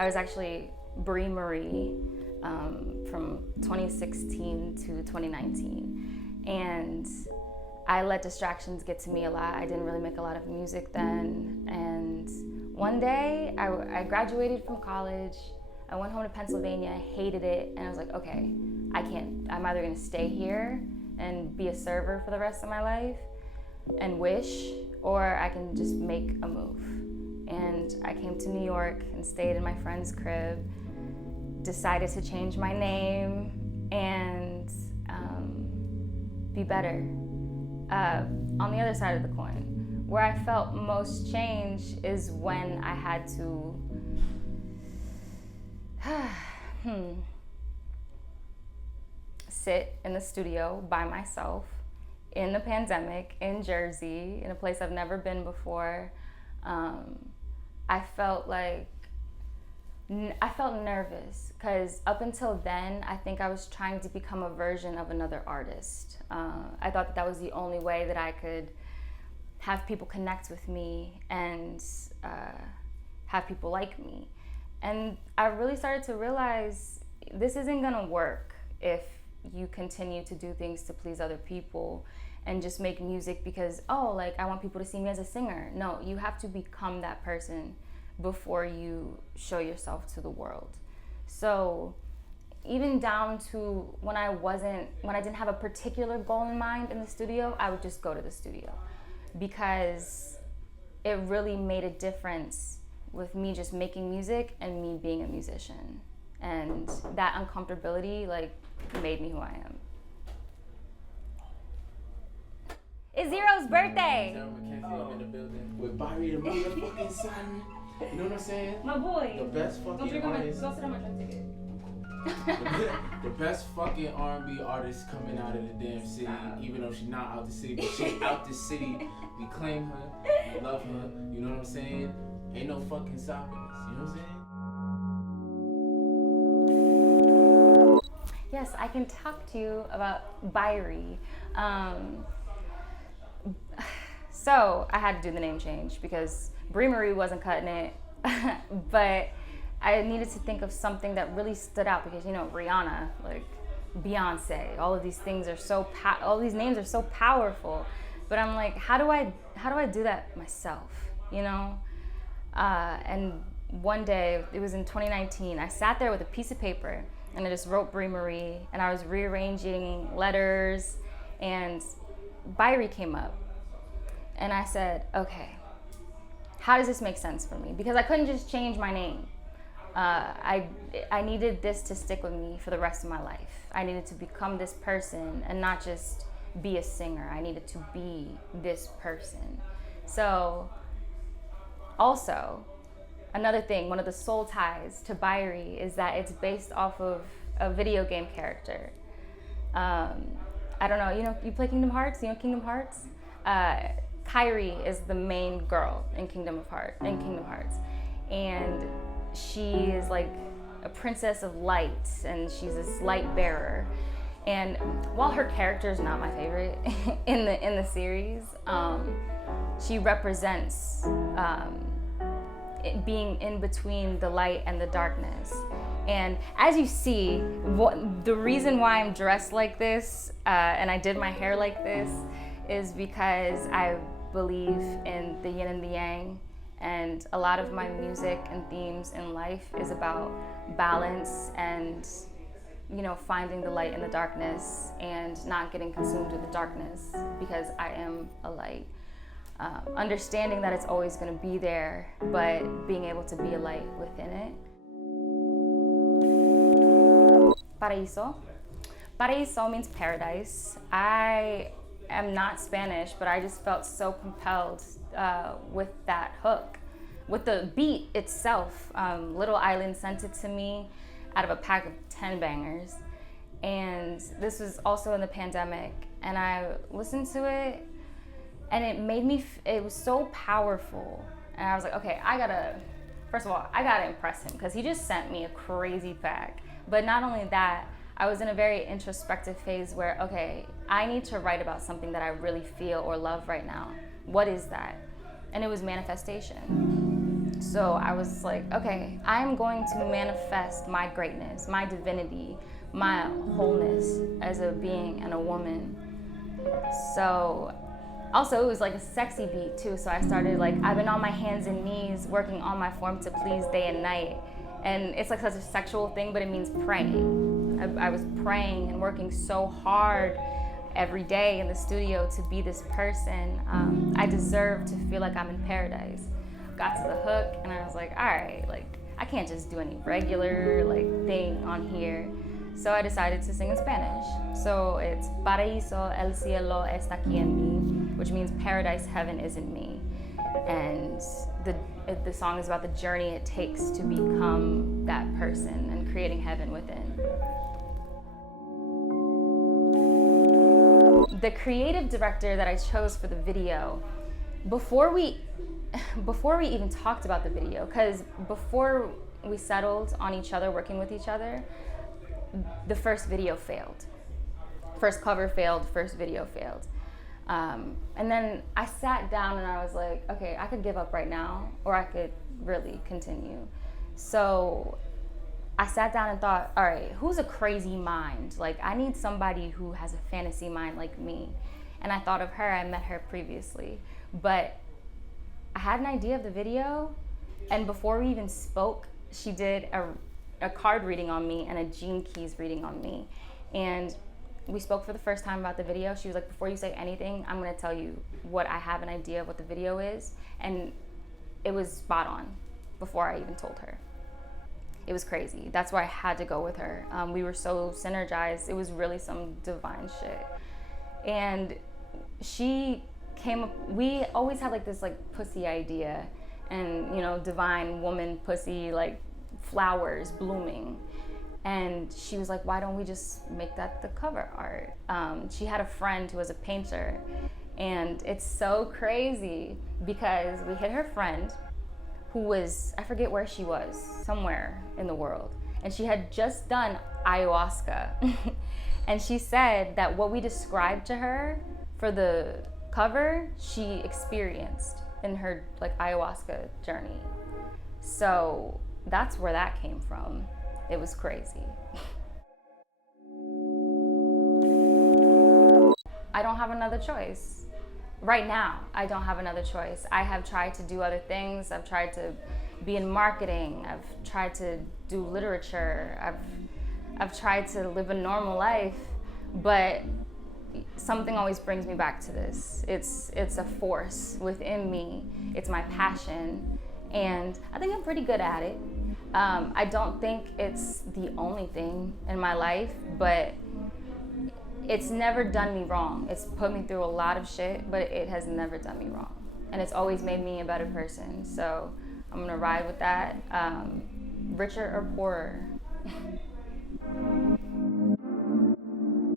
I was actually Bri Marie from 2016 to 2019. And I let distractions get to me a lot. I didn't really make a lot of music then. And one day I graduated from college. I went home to Pennsylvania, I hated it. And I was like, okay, I'm either gonna stay here and be a server for the rest of my life and wish, or I can just make a move. And I came to New York and stayed in my friend's crib, decided to change my name and be better. On the other side of the coin, where I felt most change is when I had to sit in the studio by myself in the pandemic in Jersey, in a place I've never been before. I felt nervous because up until then, I think I was trying to become a version of another artist. I thought that was the only way that I could have people connect with me and have people like me. And I really started to realize this isn't gonna work if you continue to do things to please other people and just make music because, I want people to see me as a singer. No, you have to become that person before you show yourself to the world. So even down to when I didn't have a particular goal in mind in the studio, I would just go to the studio because it really made a difference with me just making music and me being a musician. And that uncomfortability made me who I am. It's Zero's birthday. Zero Mackenzie, I'm in the building with Bairi the motherfucking siren. You know what I'm saying? My boy. The best fucking artist. Go sit on my drum ticket. The best fucking R&B artist coming out of the damn city, even though she's not out the city, but she's out the city. We claim her, we love her, you know what I'm saying? Ain't no fucking stopping us, you know what I'm saying? Yes, I can talk to you about Bairi. So I had to do the name change because Bri Marie wasn't cutting it, but I needed to think of something that really stood out because, Rihanna, Beyonce, all of these things are all these names are so powerful. But I'm like, how do I do that myself, And one day, it was in 2019, I sat there with a piece of paper and I just wrote Bri Marie and I was rearranging letters and Bairi came up. And I said, okay, how does this make sense for me? Because I couldn't just change my name. I needed this to stick with me for the rest of my life. I needed to become this person and not just be a singer. I needed to be this person. So also, another thing, one of the soul ties to Bairi is that it's based off of a video game character. I don't know, you play Kingdom Hearts? You know Kingdom Hearts? Kairi is the main girl in Kingdom Hearts. And she is like a princess of light, and she's this light bearer. And while her character is not my favorite in the series, she represents being in between the light and the darkness. And as you see, the reason why I'm dressed like this and I did my hair like this is because I believe in the yin and the yang, and a lot of my music and themes in life is about balance and finding the light in the darkness and not getting consumed with the darkness because I am a light. Understanding that it's always going to be there, but being able to be a light within it. Paraiso. Paraiso means paradise. I am not Spanish, but I just felt so compelled with that hook. With the beat itself, Little Island sent it to me out of a pack of 10 bangers. And this was also in the pandemic, and I listened to it, and it made me, it was so powerful. And I was like, okay, first of all, I gotta impress him, because he just sent me a crazy pack. But not only that, I was in a very introspective phase where, okay, I need to write about something that I really feel or love right now. What is that? And it was manifestation. So I was like, okay, I'm going to manifest my greatness, my divinity, my wholeness as a being and a woman. So also it was like a sexy beat too. So I started like, I've been on my hands and knees working on my form to please day and night. And it's like such a sexual thing, but it means praying. I was praying and working so hard every day in the studio to be this person. I deserve to feel like I'm in paradise. Got to the hook and I was like, all right, like I can't just do any regular like thing on here. So I decided to sing in Spanish. So it's Paraíso, el cielo está aquí en mí, which means paradise, heaven is in me. And the song is about the journey it takes to become that person and creating heaven within. The creative director that I chose for the video, before we even talked about the video, because before we settled on each other, working with each other, the first video failed. First cover failed, first video failed. And then I sat down and I was like, okay, I could give up right now or I could really continue. So I sat down and thought, all right, who's a crazy mind? Like I need somebody who has a fantasy mind like me. And I thought of her, I met her previously. But I had an idea of the video, and before we even spoke, she did a card reading on me and a Gene Keys reading on me. And we spoke for the first time about the video. She was like, before you say anything, I'm gonna tell you what I have an idea of what the video is. And it was spot on before I even told her. It was crazy. That's why I had to go with her. We were so synergized. It was really some divine shit. And she came up, we always had like this like pussy idea and, you know, divine woman pussy, like flowers blooming. And she was like, why don't we just make that the cover art? She had a friend who was a painter, and it's so crazy because we hit her friend who was, I forget where she was, somewhere in the world. And she had just done ayahuasca. And she said that what we described to her for the cover, she experienced in her like ayahuasca journey. So that's where that came from. It was crazy. I don't have another choice. Right now, I don't have another choice. I have tried to do other things. I've tried to be in marketing. I've tried to do literature. I've tried to live a normal life, but something always brings me back to this. It's a force within me. It's my passion, and I think I'm pretty good at it. I don't think it's the only thing in my life, but it's never done me wrong. It's put me through a lot of shit, but it has never done me wrong. And it's always made me a better person. So I'm gonna ride with that, richer or poorer.